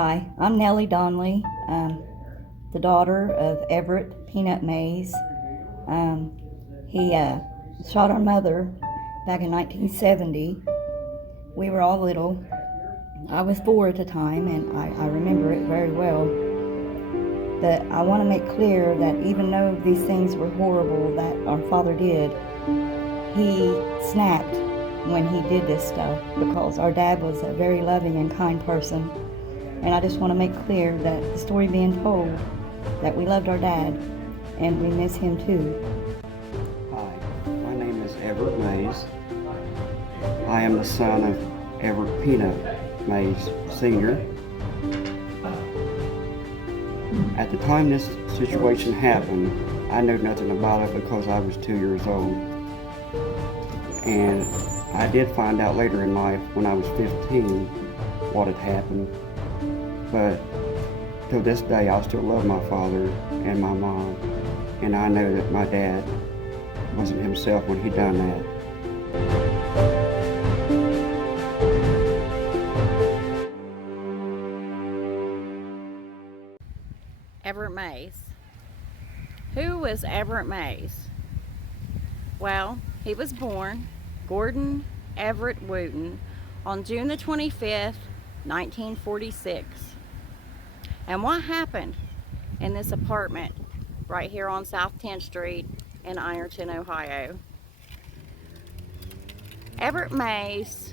Hi, I'm Nellie Donnelly, the daughter of Everett Peanut Mays. He shot our mother back in 1970. We were all little. I was 4 at the time, and I remember it very well. But I want to make clear that even though these things were horrible that our father did, he snapped when he did this stuff because our dad was a very loving and kind person. And I just want to make clear that the story being told, that we loved our dad and we miss him too. Hi, my name is Everett Mays. I am the son of Everett Peanut Mays Sr. At the time this situation happened, I knew nothing about it because I was 2 years old. And I did find out later in life, when I was 15, what had happened. But till this day, I still love my father and my mom, and I know that my dad wasn't himself when he done that. Everett Mays. Who was Everett Mays? Well, he was born Gordon Everett Wooten on June the 25th, 1946. And what happened in this apartment right here on South 10th Street in Ironton, Ohio? Everett Mays,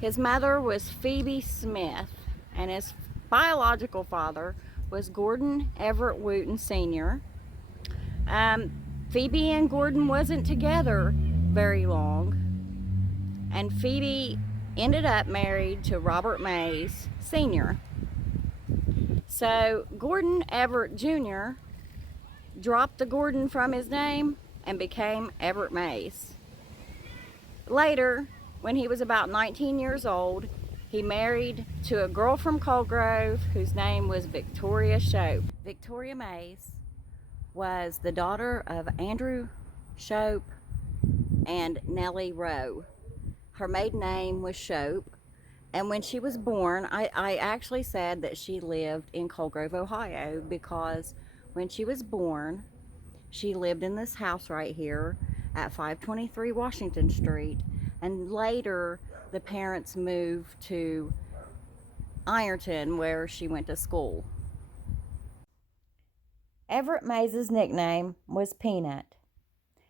his mother was Phoebe Smith, and his biological father was Gordon Everett Wooten Sr. Phoebe and Gordon wasn't together very long, and Phoebe ended up married to Robert Mays Sr. So Gordon Everett Jr. dropped the Gordon from his name and became Everett Mays. Later, when he was about 19 years old, he married to a girl from Colgrove whose name was Victoria Shope. Victoria Mays was the daughter of Andrew Shope and Nellie Rowe. Her maiden name was Shope. And when she was born, I actually said that she lived in Colgrove, Ohio, because when she was born, she lived in this house right here at 523 Washington Street. And later, the parents moved to Ironton, where she went to school. Everett Mays' nickname was Peanut.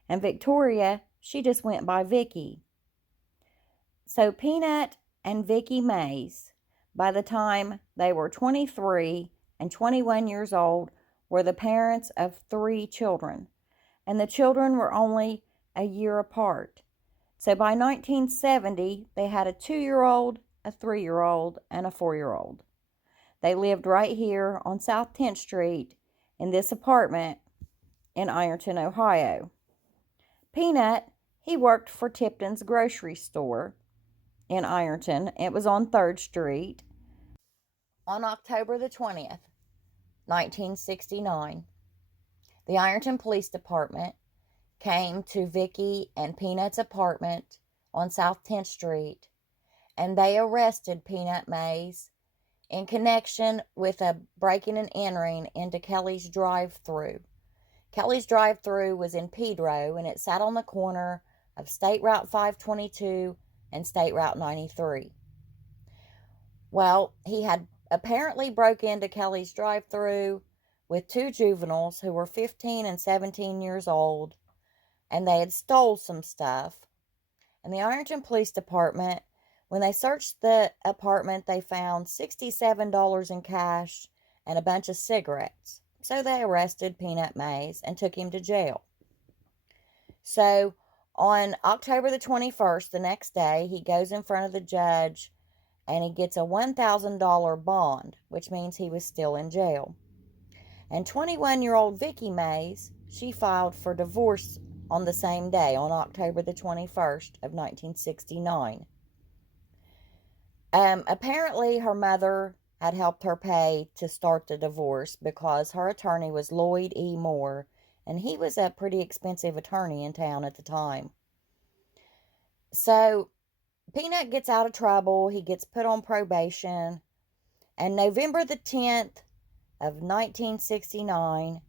And Victoria, she just went by Vicky. So Peanut and Vicky Mays, by the time they were 23 and 21 years old, were the parents of 3 children, and the children were only a year apart. So by 1970, they had a 2-year-old, a 3-year-old, and a 4-year-old. They lived right here on South 10th Street in this apartment in Ironton, Ohio. Peanut, he worked for Tipton's grocery store in Ironton. It was on 3rd Street. On October the 20th, 1969, the Ironton Police Department came to Vicky and Peanut's apartment on South 10th Street, and they arrested Peanut Mays in connection with a breaking and entering into Kelly's drive-thru. Kelly's drive-thru was in Pedro, and it sat on the corner of State Route 522 and State Route 93. Well, he had apparently broke into Kelly's drive-thru with 2 juveniles who were 15 and 17 years old, and they had stole some stuff. And the Ironton Police Department, when they searched the apartment, they found $67 in cash and a bunch of cigarettes. So they arrested Peanut Mays and took him to jail. So on October the 21st, the next day, he goes in front of the judge and he gets a $1,000 bond, which means he was still in jail. And 21-year-old Vicky Mays, she filed for divorce on the same day, on October the 21st of 1969. Apparently, her mother had helped her pay to start the divorce because her attorney was Lloyd E. Moore, and he was a pretty expensive attorney in town at the time. So Peanut gets out of trouble. He gets put on probation, And November the 10th of 1969,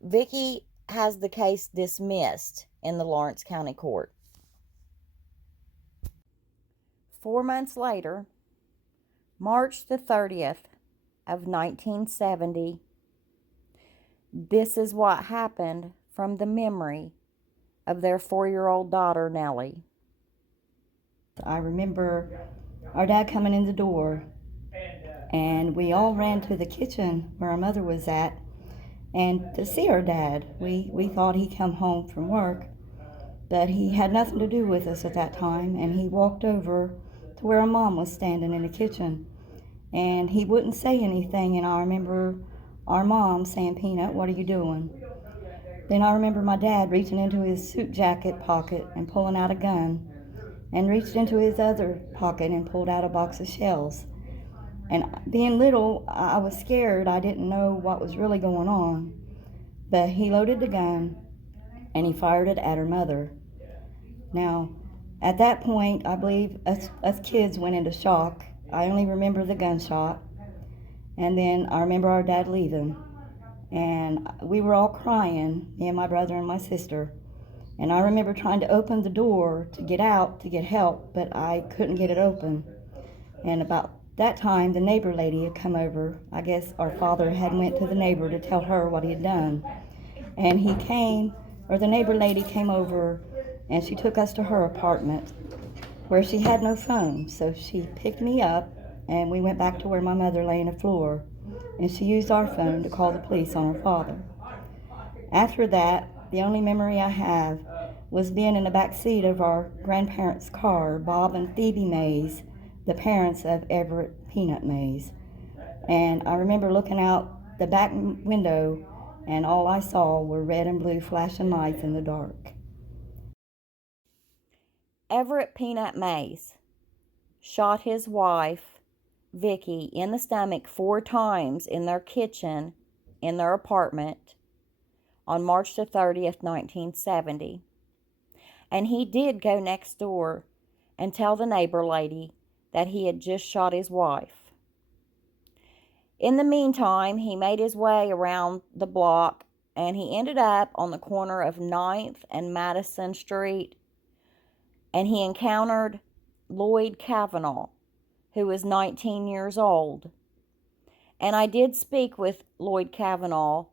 Vicky has the case dismissed in the Lawrence County Court. 4 months later, March the 30th of 1970, this is what happened from the memory of their 4-year-old daughter, Nellie. I remember our dad coming in the door, and we all ran to the kitchen where our mother was at, and to see our dad. We thought he'd come home from work, but he had nothing to do with us at that time, and he walked over to where our mom was standing in the kitchen, and he wouldn't say anything, and I remember our mom saying, "Peanut, what are you doing?" Then I remember my dad reaching into his suit jacket pocket and pulling out a gun, and reached into his other pocket and pulled out a box of shells. And being little, I was scared. I didn't know what was really going on. But he loaded the gun and he fired it at her mother. Now, at that point, I believe us kids went into shock. I only remember the gunshot. And then I remember our dad leaving. And we were all crying, me and my brother and my sister. And I remember trying to open the door to get out to get help, but I couldn't get it open. And about that time, the neighbor lady had come over. I guess our father had went to the neighbor to tell her what he had done. And the neighbor lady came over, and she took us to her apartment where she had no phone. So she picked me up, and we went back to where my mother lay on the floor, and she used our phone to call the police on her father. After that, the only memory I have was being in the back seat of our grandparents' car, Bob and Phoebe Mays, the parents of Everett Mays. And I remember looking out the back window, and all I saw were red and blue flashing lights in the dark. Everett Mays shot his wife, Vicky, in the stomach 4 times in their kitchen in their apartment on March the 30th, 1970. And he did go next door and tell the neighbor lady that he had just shot his wife. In the meantime, he made his way around the block, and he ended up on the corner of 9th and Madison Street, and he encountered Lloyd Cavanaugh, who was 19 years old. And I did speak with Lloyd Cavanaugh,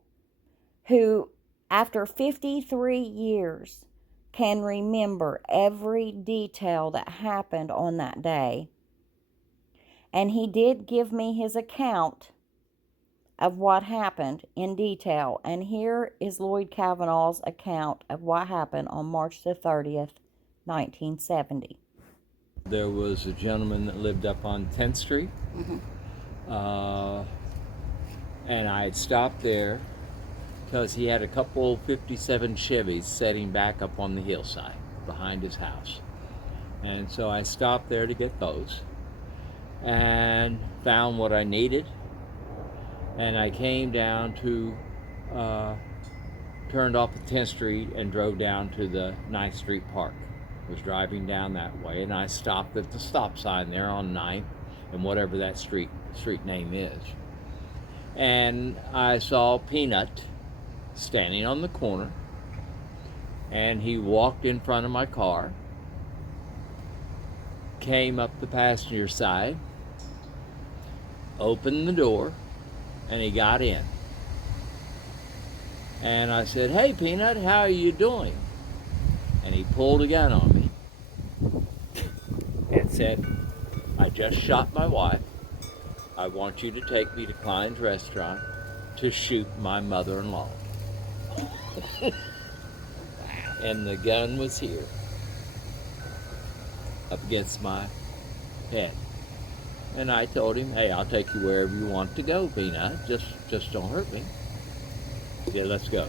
who, after 53 years, can remember every detail that happened on that day. And he did give me his account of what happened in detail. And here is Lloyd Cavanaugh's account of what happened on March the 30th, 1970. There was a gentleman that lived up on 10th Street. And I had stopped there because he had a couple 57 Chevys setting back up on the hillside behind his house. And so I stopped there to get those and found what I needed. And I came down to, turned off at 10th Street and drove down to the 9th Street Park. Was driving down that way, and I stopped at the stop sign there on 9th and whatever that street name is. And I saw Peanut standing on the corner, and he walked in front of my car, came up the passenger side, opened the door, and he got in. And I said, "Hey, Peanut, how are you doing?" And he pulled a gun on me and said, "I just shot my wife. I want you to take me to Kleins Restaurant to shoot my mother-in-law." And the gun was here, up against my head. And I told him, "Hey, I'll take you wherever you want to go, Peanut. Just don't hurt me." Yeah, let's go.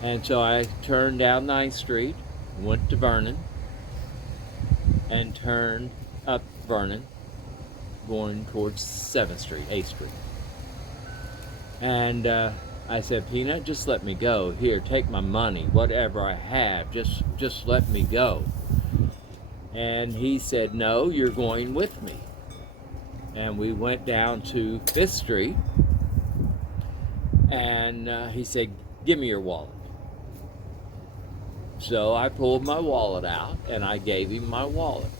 And so I turned down 9th Street, went to Vernon, and turned up Vernon, going towards 7th Street, 8th Street. And I said, "Peanut, just let me go. Here, take my money, whatever I have, just let me go." And he said, "No, you're going with me." And we went down to 5th Street, and he said, "Give me your wallet." So I pulled my wallet out, and I gave him my wallet.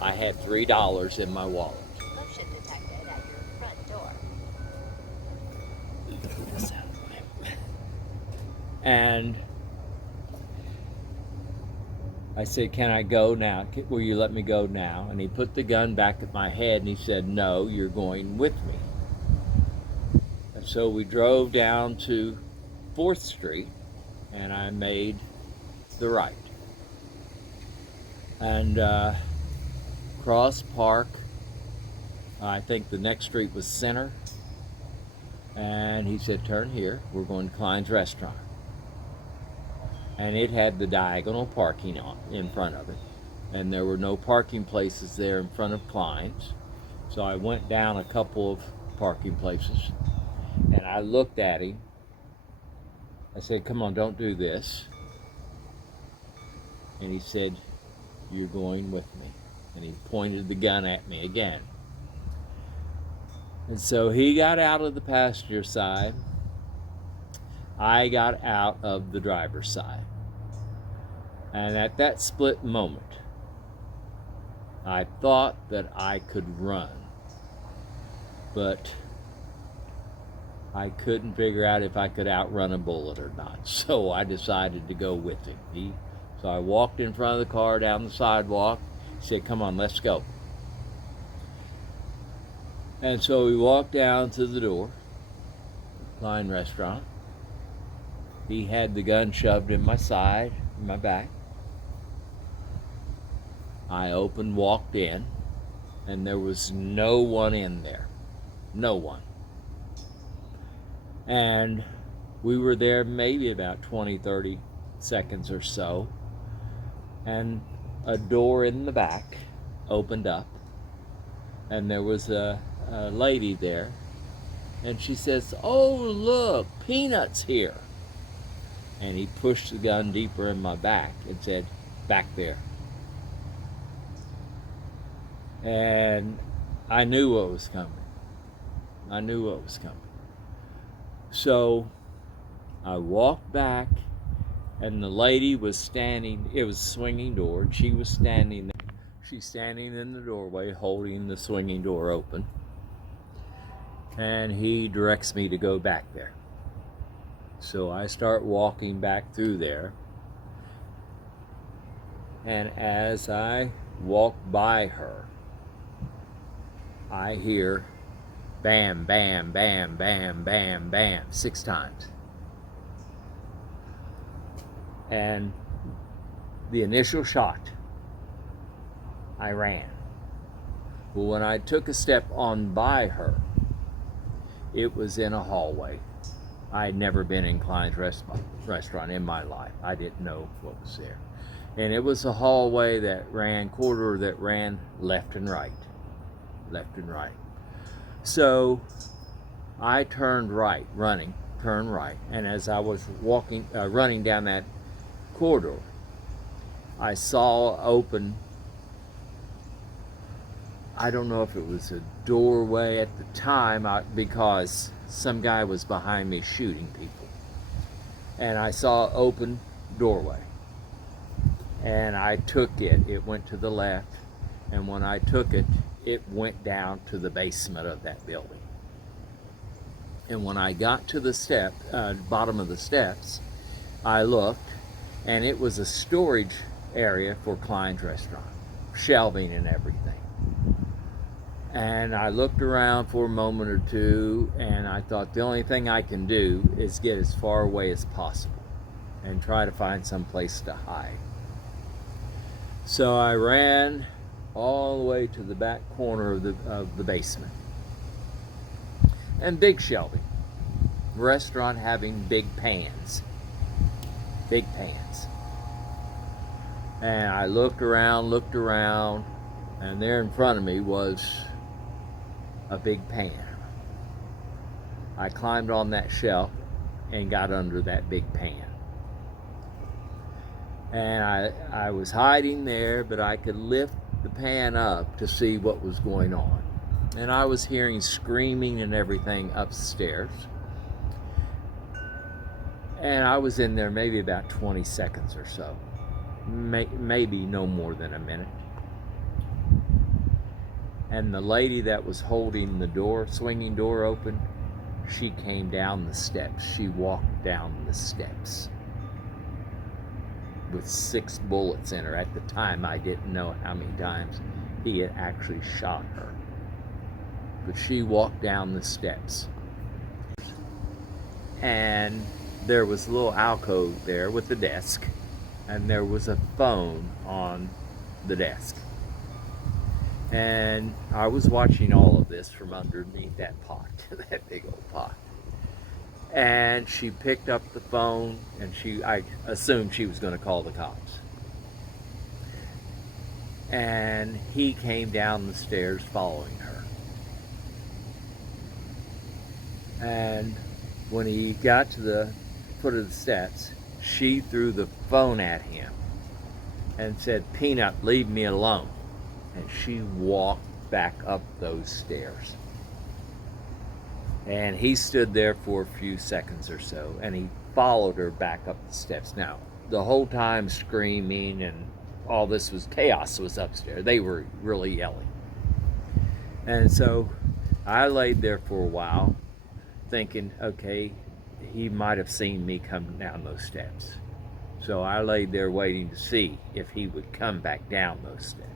I had $3 in my wallet. Motion detected at your front door. And I said, "Can I go now? Will you let me go now?" And he put the gun back at my head, and he said, "No, you're going with me." And so we drove down to 4th Street, and I made the right. And Cross Park, I think the next street was Center. And he said, "Turn here, we're going to Kleins Restaurant." And it had the diagonal parking in front of it. And there were no parking places there in front of Kleins. So I went down a couple of parking places, and I looked at him. I said, "Come on, don't do this." And he said, "You're going with me." And he pointed the gun at me again. And so he got out of the passenger side. I got out of the driver's side. And at that split moment, I thought that I could run, but I couldn't figure out if I could outrun a bullet or not. So I decided to go with him. So I walked in front of the car down the sidewalk. He said, "Come on, let's go." And so we walked down to the door, Kleins Restaurant. He had the gun shoved in my side, in my back. I opened, walked in, and there was no one in there. No one. And we were there maybe about 20, 30 seconds or so. And a door in the back opened up, and there was a lady there. And she says, "Oh, look, Peanut's here." And he pushed the gun deeper in my back and said, "Back there." And I knew what was coming. I knew what was coming. So I walked back, and the lady was standing. It was a swinging door, and she was standing there. She's standing in the doorway holding the swinging door open. And he directs me to go back there. So I start walking back through there. And as I walk by her, I hear bam, bam, bam, bam, bam, bam, 6 times. And the initial shot, I ran. But when I took a step on by her, it was in a hallway. I had never been in Kleins Restaurant in my life. I didn't know what was there. And it was a hallway corridor that ran left and right. Left and right. So I turned right, turned right. And as I was running down that corridor, I saw open, I don't know if it was a doorway at the time, because some guy was behind me shooting people. And I saw open doorway. And I took it. It went to the left. And when I took it, it went down to the basement of that building. And when I got to the bottom of the steps, I looked, and it was a storage area for Kleins Restaurant, shelving and everything. And I looked around for a moment or two, and I thought the only thing I can do is get as far away as possible and try to find some place to hide. So I ran all the way to the back corner of the basement. And big shelving. Restaurant having big pans. Big pans. And I looked around, and there in front of me was a big pan. I climbed on that shelf and got under that big pan. And I was hiding there, but I could lift the pan up to see what was going on. and I was hearing screaming and everything upstairs. And I was in there maybe about 20 seconds or so, maybe no more than a minute. And the lady that was holding the door, swinging door open, she came down the steps. She walked down the steps with 6 bullets in her. At the time, I didn't know how many times he had actually shot her. But she walked down the steps. And there was a little alcove there with a desk, and there was a phone on the desk. And I was watching all of this from underneath that pot, that big old pot. And she picked up the phone, and I assumed she was going to call the cops. And he came down the stairs following her. And when he got to the foot of the steps, she threw the phone at him and said, "Peanut, leave me alone." And she walked back up those stairs. And he stood there for a few seconds or so, and he followed her back up the steps. Now, the whole time screaming and all this chaos was upstairs. They were really yelling. And so I laid there for a while thinking, okay, he might have seen me come down those steps. So I laid there waiting to see if he would come back down those steps.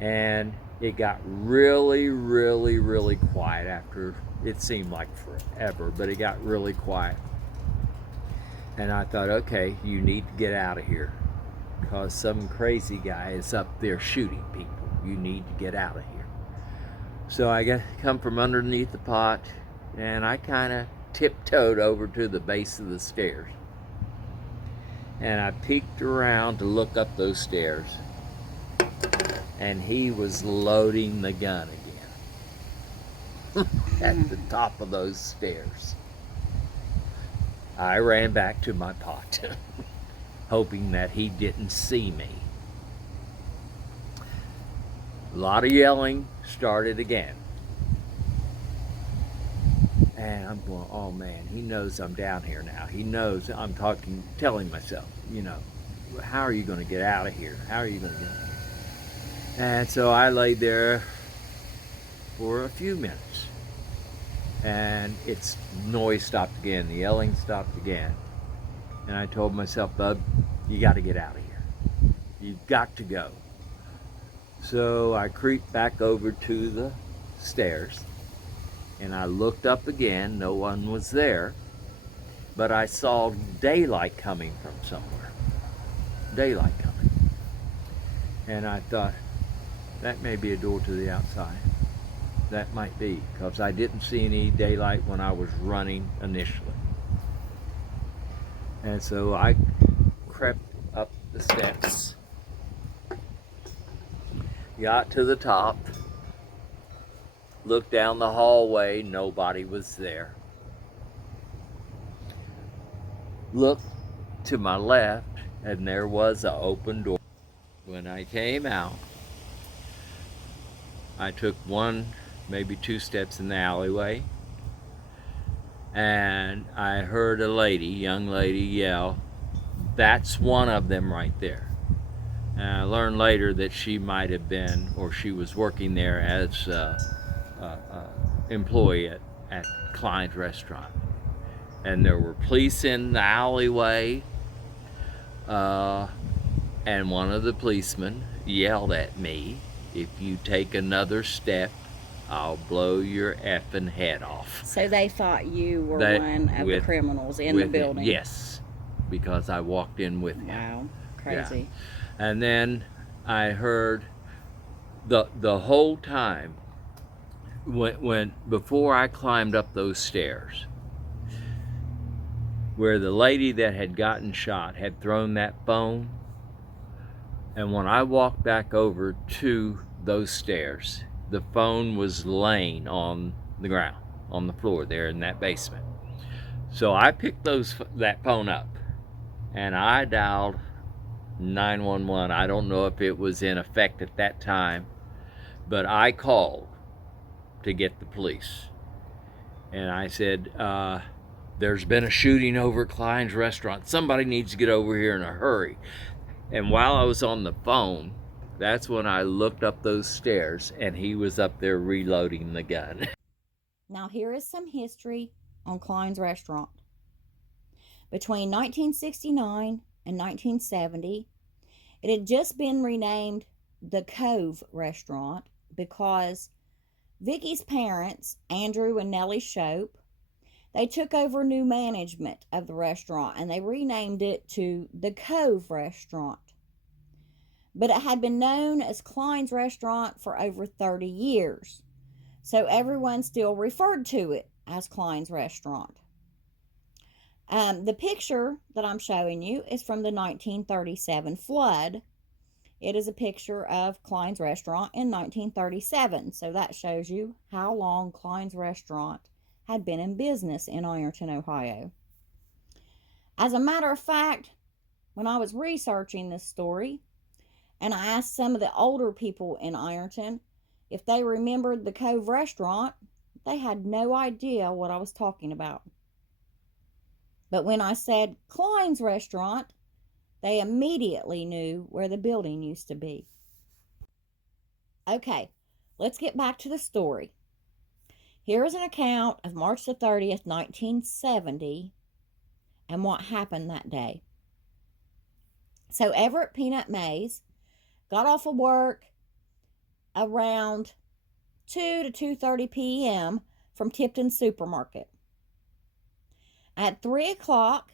And it got really, really, really quiet after, it seemed like forever, but it got really quiet. And I thought, okay, you need to get out of here because some crazy guy is up there shooting people. You need to get out of here. So I come from underneath the pot, and I kind of tiptoed over to the base of the stairs. And I peeked around to look up those stairs, and he was loading the gun again at the top of those stairs. I ran back to my pot, hoping that he didn't see me. A lot of yelling started again. And I'm going, oh man, he knows I'm down here now. He knows I'm telling myself, how are you going to get out of here? How are you going to get out of here? And so I laid there for a few minutes. And its noise stopped again. The yelling stopped again. And I told myself, bub, you got to get out of here. You've got to go. So I creeped back over to the stairs. And I looked up again. No one was there. But I saw daylight coming from somewhere. Daylight coming. And I thought, that may be a door to the outside. That might be, because I didn't see any daylight when I was running initially. And so I crept up the steps, got to the top, looked down the hallway, nobody was there. Looked to my left, and there was an open door. When I came out, I took 1, maybe 2 steps in the alleyway, and I heard a young lady yell, "That's one of them right there." And I learned later that she might have been, or she was working there as employee at Kleins Restaurant. And there were police in the alleyway, and one of the policemen yelled at me, "If you take another step, I'll blow your effing head off." So they thought you were one of the criminals in the building? Yes, because I walked in with him. Wow, crazy. Yeah. And then I heard the whole time, before I climbed up those stairs, where the lady that had gotten shot had thrown that phone, and when I walked back over to those stairs, the phone was laying on the ground, on the floor there in that basement. So I picked that phone up, and I dialed 911. I don't know if it was in effect at that time, but I called to get the police. And I said, there's been a shooting over at Kleins Restaurant. Somebody needs to get over here in a hurry. And while I was on the phone, that's when I looked up those stairs, and he was up there reloading the gun. Now here is some history on Kleins Restaurant. Between 1969 and 1970, it had just been renamed the Cove Restaurant because Vicky's parents, Andrew and Nellie Shope, they took over new management of the restaurant and they renamed it to the Cove Restaurant. But it had been known as Kleins Restaurant for over 30 years, so everyone still referred to it as Kleins Restaurant. The picture that I'm showing you is from the 1937 flood. It is a picture of Kleins Restaurant in 1937, so that shows you how long Kleins Restaurant had been in business in Ironton, Ohio. As a matter of fact, when I was researching this story, and I asked some of the older people in Ironton if they remembered the Cove Restaurant, they had no idea what I was talking about. But when I said Kleins Restaurant, they immediately knew where the building used to be. Okay, let's get back to the story. Here is an account of March the 30th, 1970, and what happened that day. So Everett Peanut Mays got off of work around 2 to 2:30 p.m. from Tipton Supermarket. At 3 o'clock,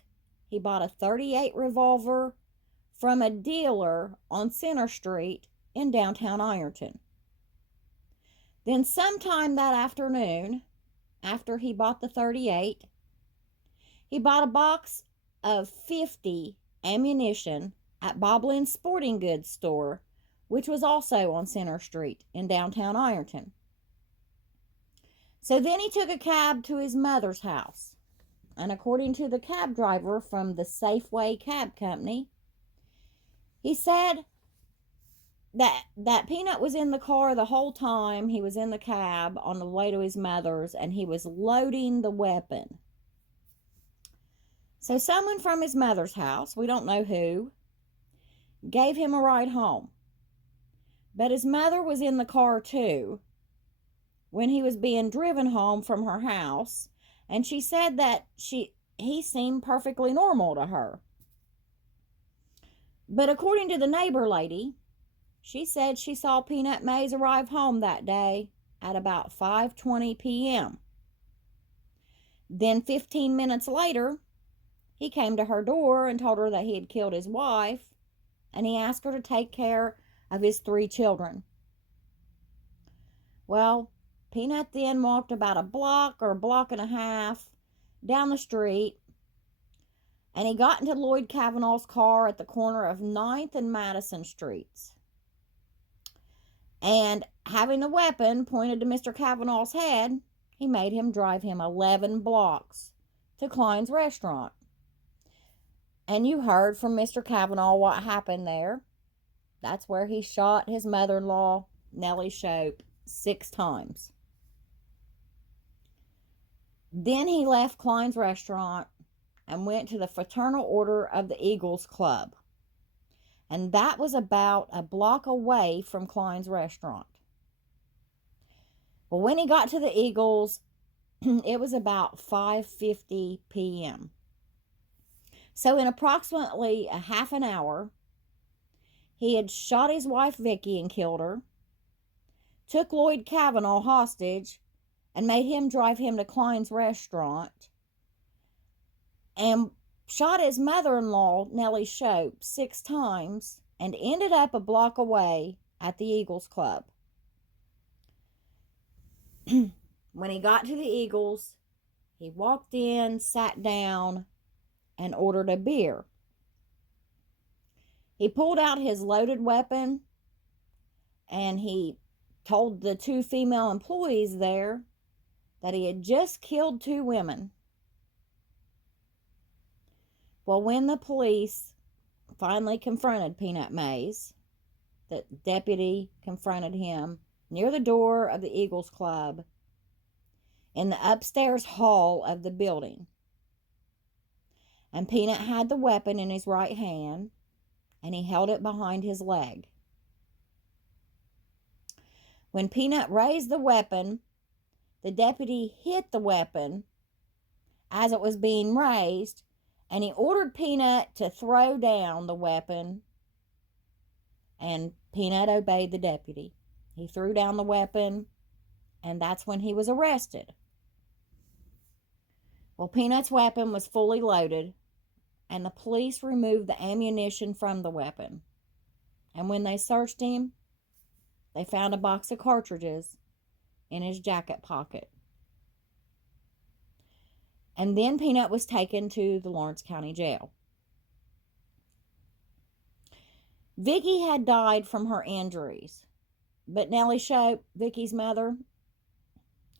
he bought a .38 revolver from a dealer on Center Street in downtown Ironton. Then sometime that afternoon, after he bought the .38, he bought a box of 50 ammunition at Boblin's Sporting Goods store, which was also on Center Street in downtown Ironton. So then he took a cab to his mother's house. And according to the cab driver from the Safeway Cab Company, he said that Peanut was in the car the whole time he was in the cab on the way to his mother's, and he was loading the weapon. So someone from his mother's house, we don't know who, gave him a ride home. But his mother was in the car too when he was being driven home from her house, and she said that he seemed perfectly normal to her. But according to the neighbor lady, she said she saw Peanut Mays arrive home that day at about 5:20 p.m. Then 15 minutes later, he came to her door and told her that he had killed his wife, and he asked her to take care of his 3 children. Well, Peanut then walked about a block or a block and a half down the street, and he got into Lloyd Cavanaugh's car at the corner of 9th and Madison Streets. And having a weapon pointed to Mr. Cavanaugh's head, he made him drive him 11 blocks to Kleins Restaurant. And you heard from Mr. Cavanaugh what happened there. That's where he shot his mother-in-law, Nellie Shope, 6 times. Then he left Kleins Restaurant and went to the Fraternal Order of the Eagles Club. And that was about a block away from Kleins Restaurant. Well, when he got to the Eagles, it was about 5:50 p.m. So in approximately a half an hour, he had shot his wife Vicky and killed her, took Lloyd Cavanaugh hostage, and made him drive him to Kleins Restaurant, and shot his mother-in-law, Nellie Shope, 6 times, and ended up a block away at the Eagles Club. When he got to the Eagles, he walked in, sat down, and ordered a beer. He pulled out his loaded weapon, and he told the 2 female employees there that he had just killed 2 women. Well, when the police finally confronted Peanut Mays, the deputy confronted him near the door of the Eagles Club, in the upstairs hall of the building. And Peanut had the weapon in his right hand, and he held it behind his leg. When Peanut raised the weapon, the deputy hit the weapon as it was being raised, and he ordered Peanut to throw down the weapon, and Peanut obeyed the deputy. He threw down the weapon, and that's when he was arrested. Well, Peanut's weapon was fully loaded, and the police removed the ammunition from the weapon. And when they searched him, they found a box of cartridges in his jacket pocket. And then Peanut was taken to the Lawrence County Jail. Vicky had died from her injuries, but Nellie Shope, Vicky's mother,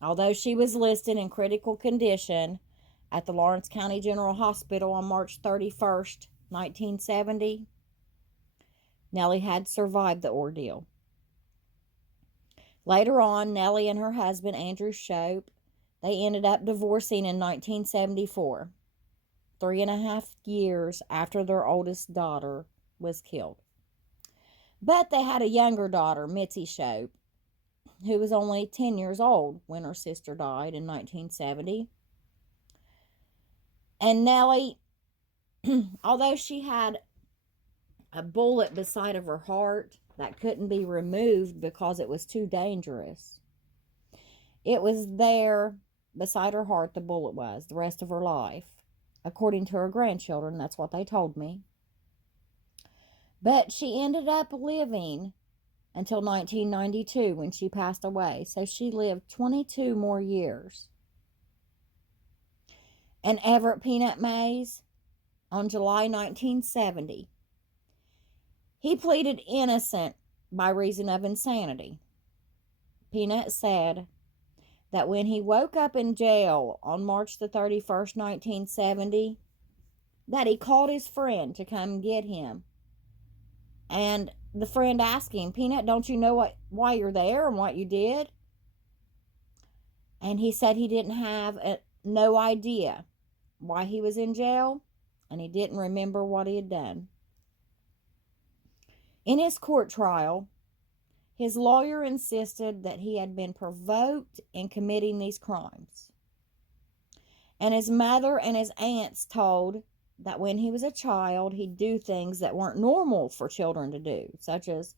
although she was listed in critical condition at the Lawrence County General Hospital on March 31st, 1970, Nellie had survived the ordeal. Later on, Nellie and her husband, Andrew Shope, they ended up divorcing in 1974, 3.5 years after their oldest daughter was killed. But they had a younger daughter, Mitzi Shope, who was only 10 years old when her sister died in 1970. And Nellie, although she had a bullet beside of her heart that couldn't be removed because it was too dangerous, it was there beside her heart, the bullet was, the rest of her life. According to her grandchildren, that's what they told me. But she ended up living until 1992 when she passed away. So she lived 22 more years. And Everett Peanut Mays, on July 1970, he pleaded innocent by reason of insanity. Peanut said that when he woke up in jail on March the 31st, 1970, that he called his friend to come get him. And the friend asked him, "Peanut, don't you know why you're there and what you did?" And he said he didn't have no idea why he was in jail, and he didn't remember what he had done. In his court trial, his lawyer insisted that he had been provoked in committing these crimes. And his mother and his aunts told that when he was a child, he'd do things that weren't normal for children to do, such as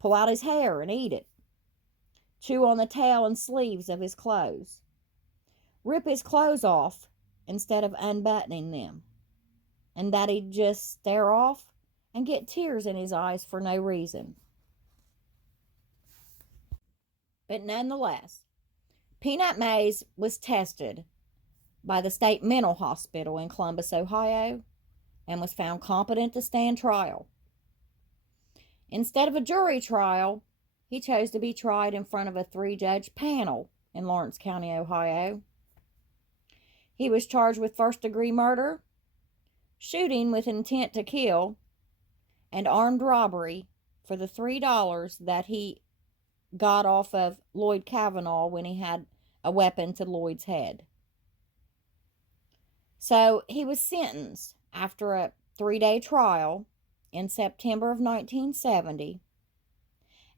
pull out his hair and eat it, chew on the tail and sleeves of his clothes, rip his clothes off instead of unbuttoning them, and that he'd just stare off and get tears in his eyes for no reason. But nonetheless, Peanut Mays was tested by the State Mental Hospital in Columbus, Ohio, and was found competent to stand trial. Instead of a jury trial, he chose to be tried in front of a 3-judge panel in Lawrence County, Ohio. He was charged with first-degree murder, shooting with intent to kill, and armed robbery for the $3 that he got off of Lloyd Kavanaugh when he had a weapon to Lloyd's head. So he was sentenced after a 3-day trial in September of 1970,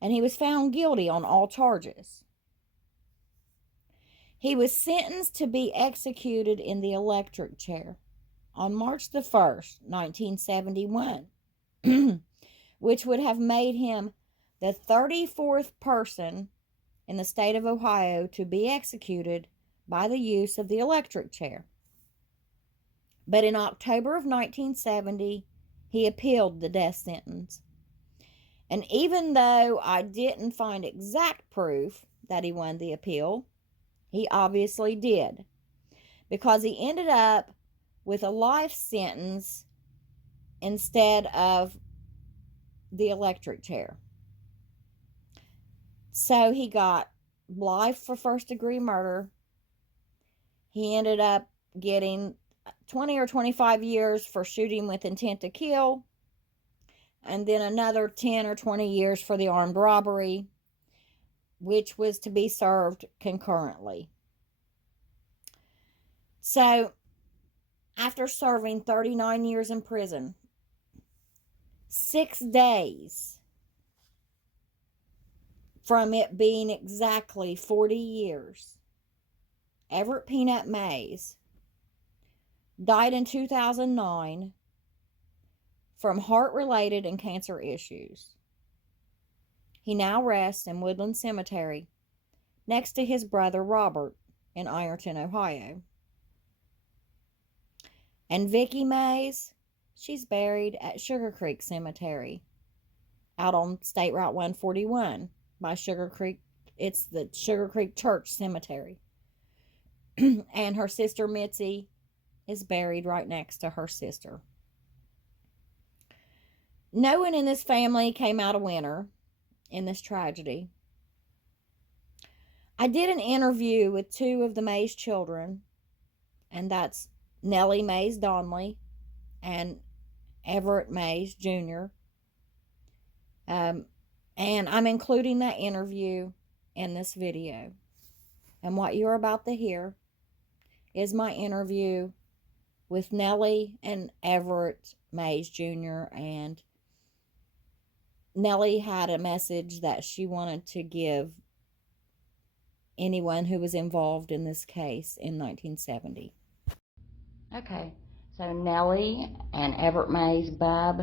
and he was found guilty on all charges. He was sentenced to be executed in the electric chair on March the 1st, 1971, which would have made him the 34th person in the state of Ohio to be executed by the use of the electric chair. But in October of 1970, he appealed the death sentence. And even though I didn't find exact proof that he won the appeal, he obviously did, because he ended up with a life sentence instead of the electric chair. So he got life for first-degree murder. He ended up getting 20 or 25 years for shooting with intent to kill, and then another 10 or 20 years for the armed robbery, which was to be served concurrently. So, after serving 39 years in prison, 6 days from it being exactly 40 years, Everett Peanut Mays died in 2009 from heart-related and cancer issues. He now rests in Woodland Cemetery next to his brother Robert in Ironton, Ohio. And Vicky Mays, she's buried at Sugar Creek Cemetery out on State Route 141 by Sugar Creek. It's the Sugar Creek Church Cemetery. And her sister Mitzi is buried right next to her sister. No one in this family came out a winner in this tragedy. I did an interview with 2 of the Mays children, and that's Nellie Mays Donnelly and Everett Mays Jr. And I'm including that interview in this video. And what you're about to hear is my interview with Nellie and Everett Mays Jr. And Nellie had a message that she wanted to give anyone who was involved in this case in 1970. Okay, so Nellie and Everett Mays Bub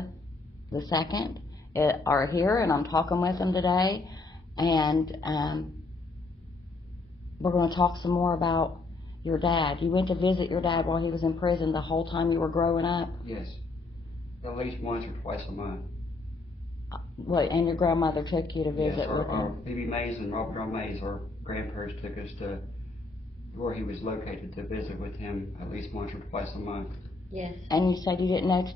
II are here, and I'm talking with them today, and we're going to talk some more about your dad. You went to visit your dad while he was in prison the whole time you were growing up? Yes. At least once or twice a month. What, and your grandmother took you to visit yes, with our him? Vicky Mays and Robert Mays, our grandparents took us to where he was located to visit with him at least once or twice a month. Yes. And you said you didn't know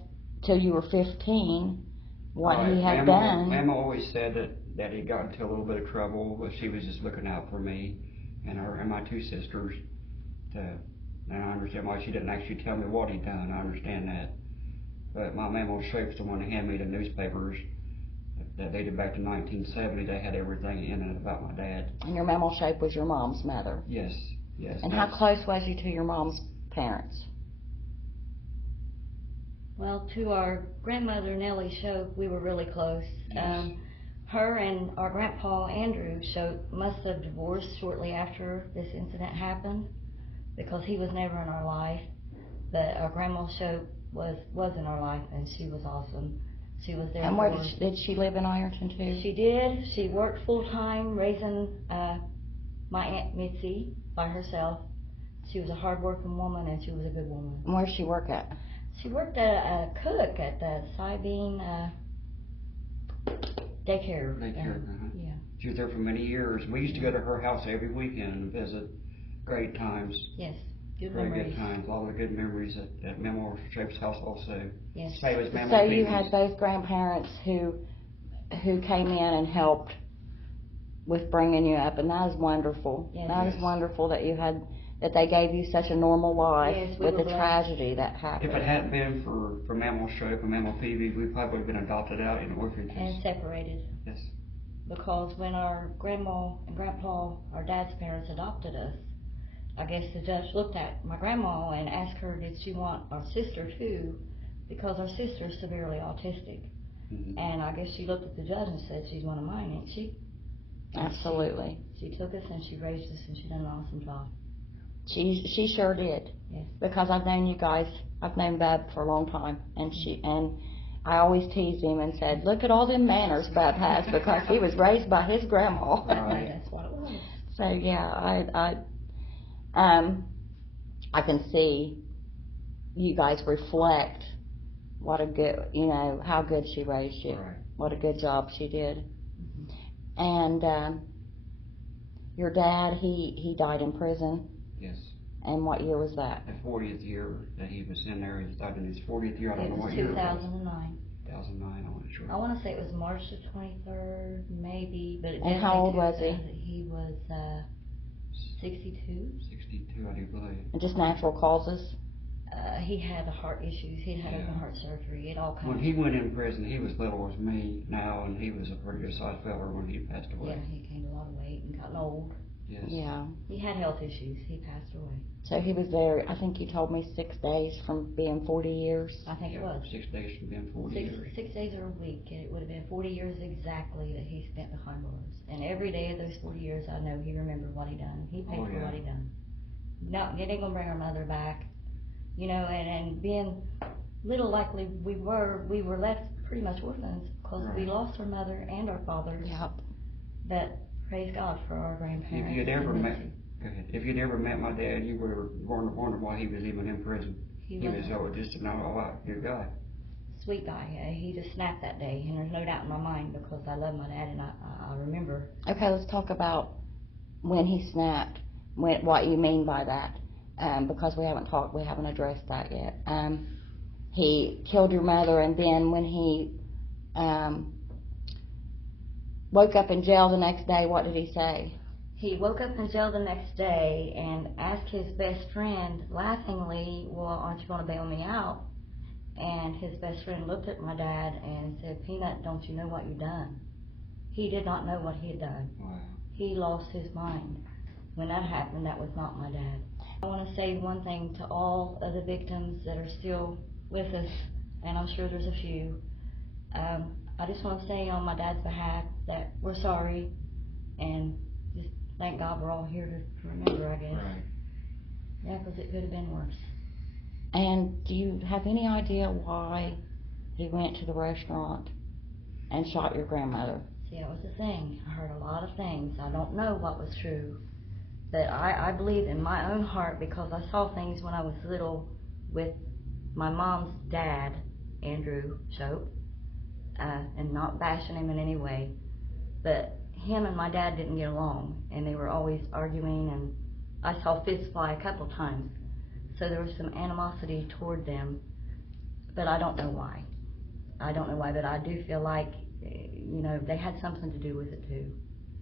till you were 15 what he had done. Mama always said that he got into a little bit of trouble, but she was just looking out for me and my 2 sisters. And I understand why she didn't actually tell me what he'd done. I understand that. But my mama Shape's the one that handed me the newspapers that dated back to 1970. They had everything in it about my dad. And your Mammal Shape was your mom's mother? Yes, yes. And how close was you to your mom's parents? Well, to our grandmother Nellie Shope, we were really close. Yes. Her and our grandpa Andrew Shope must have divorced shortly after this incident happened, because he was never in our life. But our grandma Shope was in our life, and she was awesome. She was there. And where did she live in Ironton too? She did. She worked full time raising my Aunt Mitzi by herself. She was a hard-working woman, and she was a good woman. And where did she work at? She worked a cook at the Sabine daycare. Yeah. She was there for many years. We used to go to her house every weekend and visit. Great times. Yes. Good Very memories. good times. All the good memories at Mama Shape's house also. Yes. Same as Mama So you Phoebe's. had both grandparents who came in and helped with bringing you up, and that is wonderful. Yes. That is wonderful that you had, that they gave you such a normal life Yes, we with were the blessed. tragedy that happened. If it hadn't been for Mama Shape and Mama Phoebe, we probably would have been adopted out in orphanages. And separated. Yes. Because when our grandma and grandpa, our dad's parents, adopted us, I guess the judge looked at my grandma and asked her, did she want our sister too? Because our sister is severely autistic. Mm-hmm. And I guess she looked at the judge and said, she's one of mine, ain't she? Absolutely. She took us and she raised us, and she done an awesome job. She sure did. Yes. Because I've known you guys, I've known Bub for a long time, and I always teased him and said, look at all them manners Bub has, because he was raised by his grandma. Right. That's what it was. So yeah, I can see you guys reflect what a good, how good she raised you. Right. What a good job she did. And your dad, he died in prison. Yes. And what year was that? The 40th year that he was in there, he died in his 40th year. I don't It know was what year it was. 2009. 2009, I'm not sure. I want to say it was March the 23rd, maybe. But it And how old was he? He was 62. 62, I do believe. And just natural causes? He had heart issues. He'd had open heart surgery. It all kind When of. he went in prison, he was little as me now, and he was a pretty good sized fella when he passed away. Yeah, he gained a lot of weight and gotten old. Yes. Yeah. He had health issues. He passed away. So he was there, I think you told me 6 days from being 40 years. I think it was. 6 days from being 40 years. 6 days or a week. It would have been 40 years exactly that he spent behind bars. And every day of those 40 years, I know he remembered what he done. He paid for what he done. No, it ain't gonna bring our mother back. You know, and being little likely we were left pretty much orphans because we lost our mother and our father. Yep. But praise God for our grandparents. If you'd ever met my dad, you would have wondered why he was even in prison. He was just an good guy. Sweet guy. He just snapped that day, and there's no doubt in my mind because I love my dad and I remember. Okay, let's talk about when he snapped. What you mean by that? Because we haven't addressed that yet. He killed your mother, and then when he woke up in jail the next day, what did he say? He woke up in jail the next day and asked his best friend laughingly, well, aren't you going to bail me out? And his best friend looked at my dad and said, Peanut, don't you know what you've done? He did not know what he had done. Wow. He lost his mind. When that happened, that was not my dad. I want to say one thing to all of the victims that are still with us, and I'm sure there's a few. I just want to say on my dad's behalf that we're sorry, and just thank God we're all here to remember, I guess. Right. Yeah, because it could have been worse. And do you have any idea why he went to the restaurant and shot your grandmother? See, that was the thing. I heard a lot of things. I don't know what was true. But I believe in my own heart because I saw things when I was little with my mom's dad, Andrew Shope, and not bashing him in any way. But him and my dad didn't get along, and they were always arguing, and I saw fists fly a couple times. So there was some animosity toward them, but I don't know why. But I do feel like, you know, they had something to do with it too,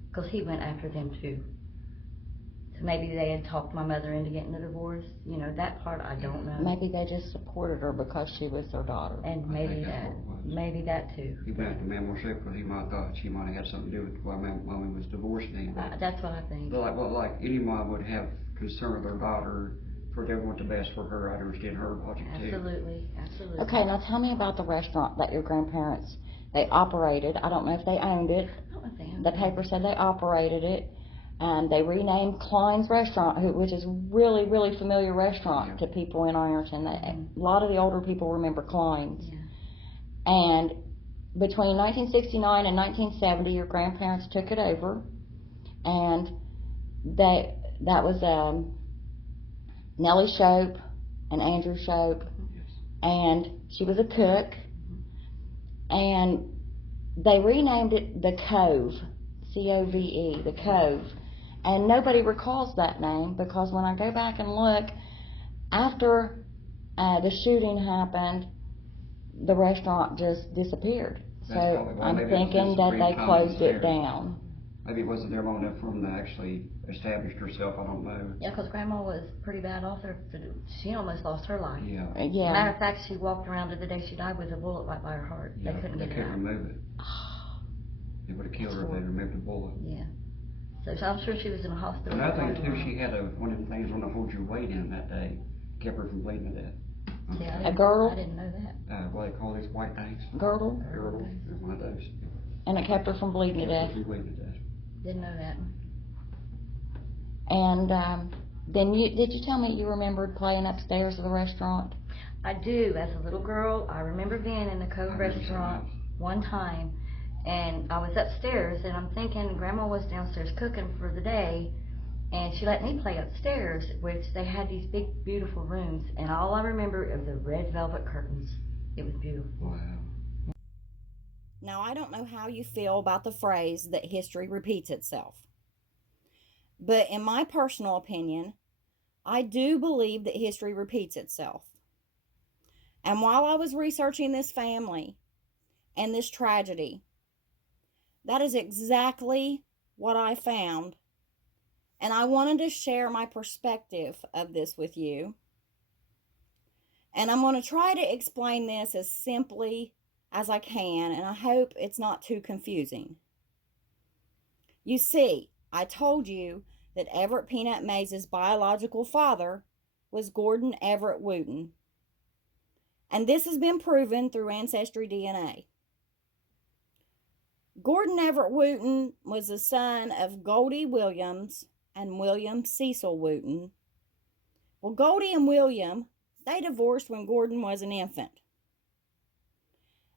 because he went after them too. So maybe they had talked my mother into getting a divorce. You know, that part I don't know. Maybe they just supported her because she was their daughter. And maybe that too. He went after Mama Shope because he might have thought she might have had something to do with why Mommy was divorced then. That's what I think. Like any mom would have concern with their daughter, for they want the best for her. I understand her logic too. Absolutely. Okay, now tell me about the restaurant that your grandparents, they operated. I don't know if they owned it. I don't know if they owned The it. paper said they operated it. And they renamed Kleins Restaurant, which is really, really familiar restaurant to people in Ironton. A lot of the older people remember Kleins. Yeah. And between 1969 and 1970, your grandparents took it over, and that was Nellie Shope and Andrew Shope, and she was a cook, and they renamed it the Cove, C-O-V-E, the Cove. And nobody recalls that name because when I go back and look, after the shooting happened, the restaurant just disappeared. So I'm thinking that they closed it down. Maybe it wasn't there long enough for them to actually establish herself. I don't know. Yeah, because Grandma was pretty bad off there. She almost lost her life. Yeah. Matter of fact, she walked around to the day she died with a bullet right by her heart. Yeah, They couldn't get it out. remove it. They would have killed her if they removed the bullet. Yeah. So I'm sure she was in a hospital. Another thing too, she had one of the things on to hold your weight in that day, kept her from bleeding to death. Yeah, A girdle? I didn't know that. What do they call these white things? Girdle? Girdle. One of those. And it kept her from bleeding to death. From bleeding to death. Didn't know that. And then did you tell me you remembered playing upstairs of the restaurant? I do. As a little girl, I remember being in the Cove Restaurant one time, and I was upstairs, and I'm thinking Grandma was downstairs cooking for the day, and she let me play upstairs, which they had these big, beautiful rooms, and all I remember is the red velvet curtains. It was beautiful. Wow. Now, I don't know how you feel about the phrase that history repeats itself. But in my personal opinion, I do believe that history repeats itself. And while I was researching this family and this tragedy, that is exactly what I found. And I wanted to share my perspective of this with you. And I'm going to try to explain this as simply as I can, and I hope it's not too confusing. You see, I told you that Everett Peanut Mays' biological father was Gordon Everett Wooten. And this has been proven through Ancestry DNA. Gordon Everett Wooten was the son of Goldie Williams and William Cecil Wooten. Well, Goldie and William, they divorced when Gordon was an infant.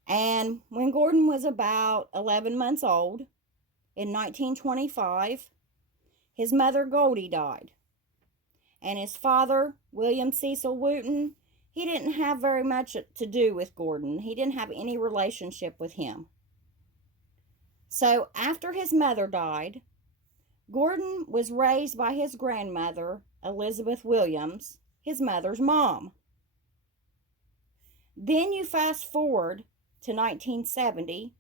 And when Gordon was about 11 months old, in 1925, his mother Goldie died. And his father, William Cecil Wooten, he didn't have very much to do with Gordon. He didn't have any relationship with him. So after his mother died, Gordon was raised by his grandmother, Elizabeth Williams, his mother's mom. Then you fast forward to 1970,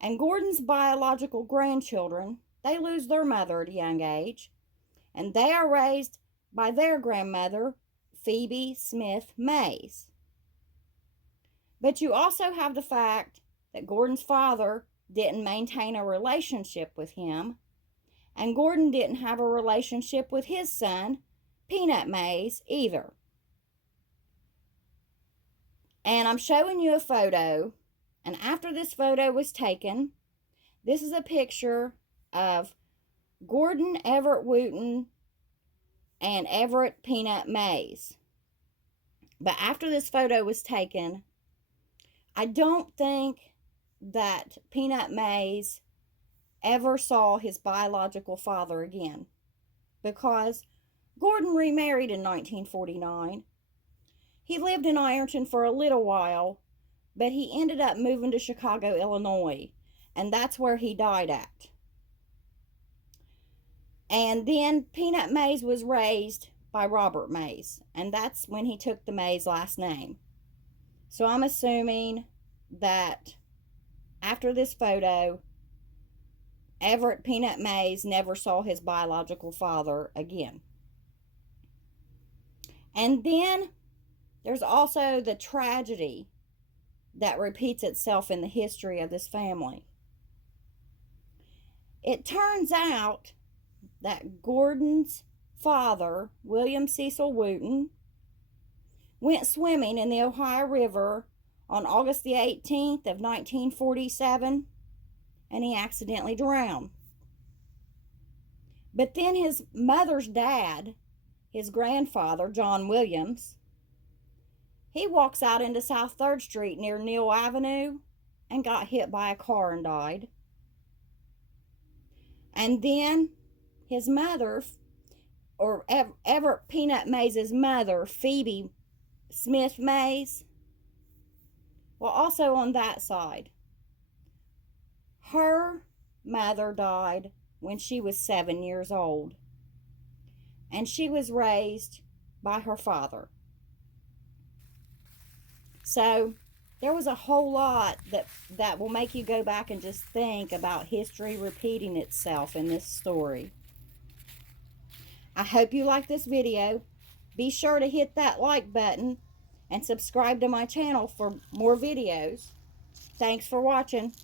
and Gordon's biological grandchildren, they lose their mother at a young age, and they are raised by their grandmother, Phoebe Smith Mays. But you also have the fact that Gordon's father didn't maintain a relationship with him, and Gordon didn't have a relationship with his son, Peanut Mays, either. And I'm showing you a photo, and after this photo was taken, this is a picture of Gordon Everett Wooten and Everett Peanut Mays. But after this photo was taken, I don't think that Peanut Mays ever saw his biological father again, because Gordon remarried in 1949. He lived in Ironton for a little while, but he ended up moving to Chicago, Illinois, and that's where he died at. And then Peanut Mays was raised by Robert Mays, and that's when he took the Mays last name. So I'm assuming that after this photo, Everett Peanut Mays never saw his biological father again. And then there's also the tragedy that repeats itself in the history of this family. It turns out that Gordon's father, William Cecil Wooten, went swimming in the Ohio River on August the 18th of 1947, and he accidentally drowned. But then his mother's dad, his grandfather, John Williams, he walks out into South 3rd Street near Neal Avenue and got hit by a car and died. And then his mother, or Everett Peanut Mays' mother, Phoebe Smith Mays, well, also on that side, her mother died when she was 7 years old, and she was raised by her father. So there was a whole lot that will make you go back and just think about history repeating itself in this story. I hope you like this video. Be sure to hit that like button and subscribe to my channel for more videos. Thanks for watching.